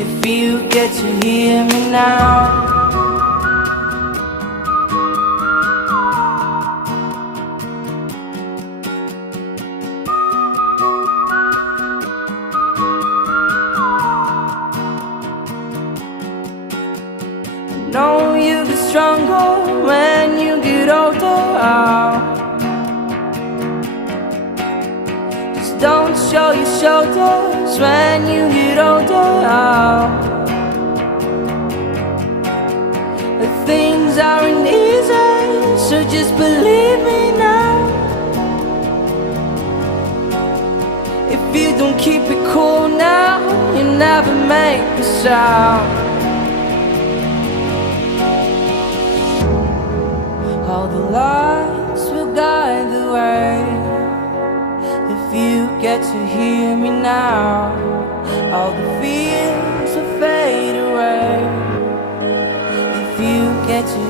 if you get to hear me now. I know you get stronger when you get older. Just don't show your shoulders when you get older. Things aren't easy, so just believe me now. If you don't keep it cool now, you never make a sound. All the lights will guide the way. If you get to hear me now, all the fears will fade away. If you get to